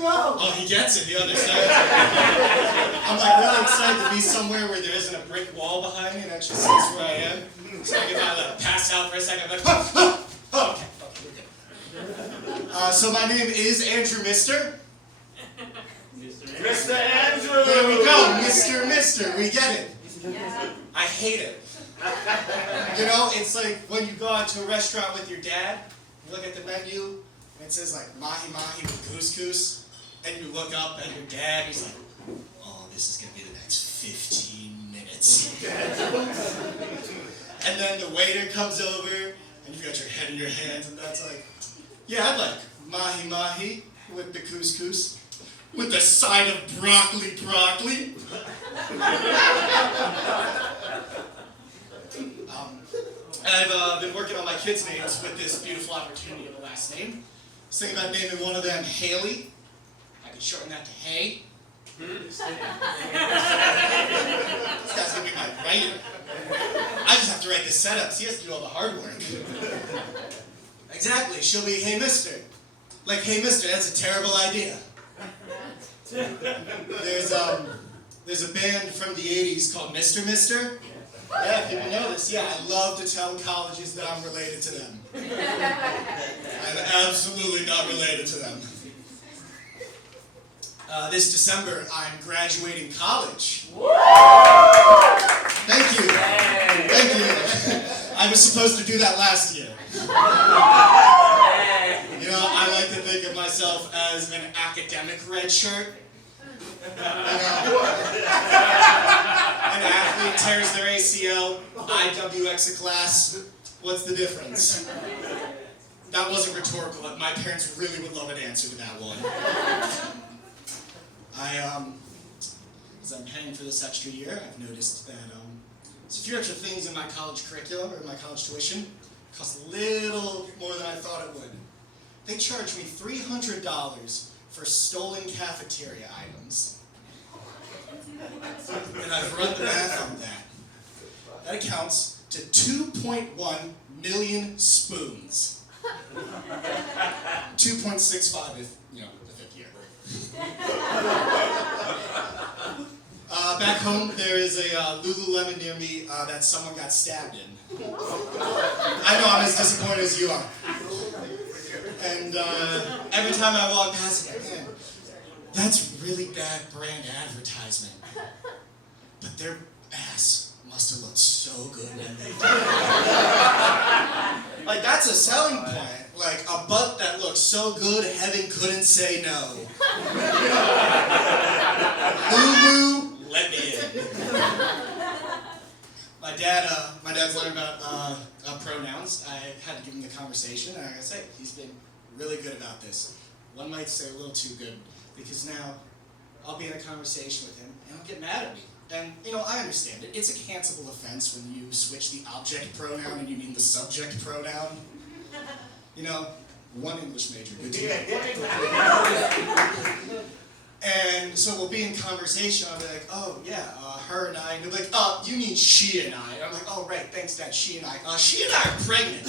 go. Oh, he gets it. He understands it. I'm like really excited to be somewhere where there isn't a brick wall behind me and actually sees where I am. So if I like pass out for a second, I'm like, oh, okay, we're good. So my name is Andrew Mister. Mr. Andrew. There we go, Mister. We get it. Yeah. I hate it. You know, it's like when you go out to a restaurant with your dad, you look at the menu, and it says like mahi-mahi with couscous, and you look up at your dad, he's like, oh, this is going to be the next 15 minutes. And then the waiter comes over, and you've got your head in your hands, and that's like, yeah, I'd like mahi-mahi with the couscous, with a side of broccoli. I've been working on my kids' names with this beautiful opportunity of a last name. I was thinking about naming one of them Haley. I could shorten that to Hay. This guy's gonna be my writer. I just have to write the setups. He has to do all the hard work. Exactly. She'll be Hey Mister. Like Hey Mister, that's a terrible idea. There's a band from the 80s called Mr. Mister. Yeah, people know this. Yeah, I love to tell colleges that I'm related to them. I'm absolutely not related to them. This December, I'm graduating college. Thank you. Thank you. I was supposed to do that last year. You know, I like to think of myself as an academic red shirt. An athlete tears their ACL, IWX a class. What's the difference? That wasn't rhetorical. My parents really would love an answer to that one. As I'm paying for this extra year, I've noticed that there's a few extra things in my college curriculum, or in my college tuition, cost a little more than I thought it would. They charged me $300 for stolen cafeteria items. And I've run the math on that. That accounts to 2.1 million spoons. 2.65 if, you know, the fifth year. Back home, there is a Lululemon near me that someone got stabbed in. I know, I'm as disappointed as you are. And every time I walk past it, man, that's really bad brand advertisement. But their ass must have looked so good when they did it. Like, that's a selling point. Like, a butt that looks so good, heaven couldn't say no. Lulu, let me in. My dad's learning about pronouns. I had to give him the conversation, and I gotta say, he's been really good about this. One might say a little too good, because now I'll be in a conversation with him, and he'll get mad at me. And, you know, I understand it. It's a cancelable offense when you switch the object pronoun and you mean the subject pronoun. You know, one English major, good to know. And so we'll be in conversation, I'll be like, oh yeah, her and I, and they'll be like, oh, you mean she and I. And I'm like, oh right, thanks Dad, she and I. She and I are pregnant.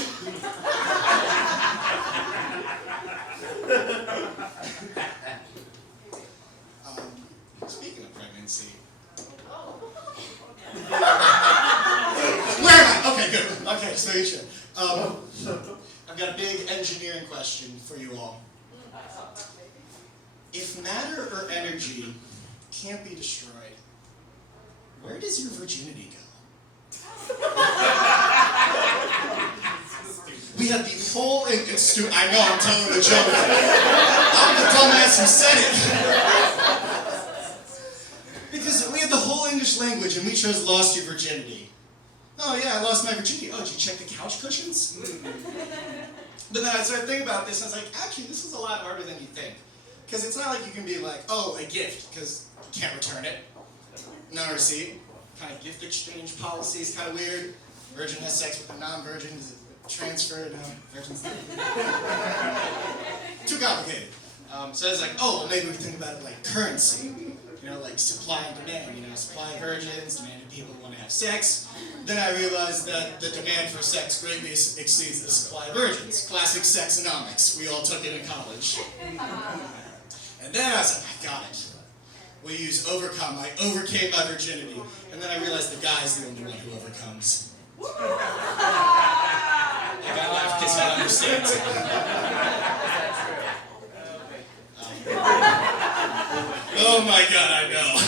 Speaking of pregnancy. Where am I? Okay, good. Okay, so you should. I've got a big engineering question for you all. If matter or energy can't be destroyed, where does your virginity go? We had the whole, I know I'm telling the joke. I'm the dumbass who said it. Because we had the whole English language and we chose lost your virginity. Oh yeah, I lost my virginity. Oh, did you check the couch cushions? But then I started thinking about this and I was like, actually, this is a lot harder than you think. Because it's not like you can be like, oh, a gift, because you can't return it. No receipt. Kind of gift exchange policy is kind of weird. Virgin has sex with a non-virgin. Is it transferred? No, virgin's too complicated. So I was like, oh, well, maybe we think about it like currency. You know, like supply and demand. You know, supply virgins, demanding people who want to have sex. Then I realized that the demand for sex greatly exceeds the supply of virgins. Classic sexonomics. We all took it in college. And then I was like, I got it. We'll use overcome. I overcame my virginity. And then I realized the guy's the only one who overcomes. I got laughed because he understands it. Oh my God, I know.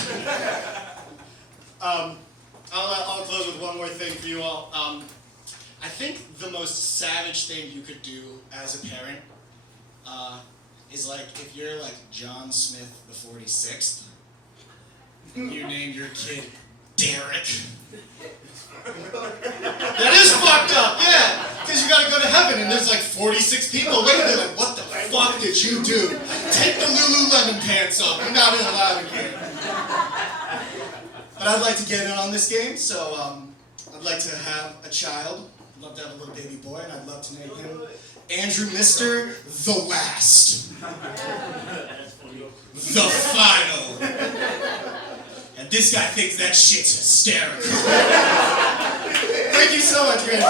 I'll close with one more thing for you all. I think the most savage thing you could do as a parent is like if you're like John Smith the 46th, and you name your kid Derek. That is fucked up, yeah. Because you gotta go to heaven and there's like 46 people waiting there like, what the fuck did you do? Take the Lululemon pants off. You're not allowed again. But I'd like to get in on this game, so I'd like to have a child. I'd love to have a little baby boy, and I'd love to name him Andrew Mr. The Last. The Final. And this guy thinks that shit's hysterical. Thank you so much, Greenwich.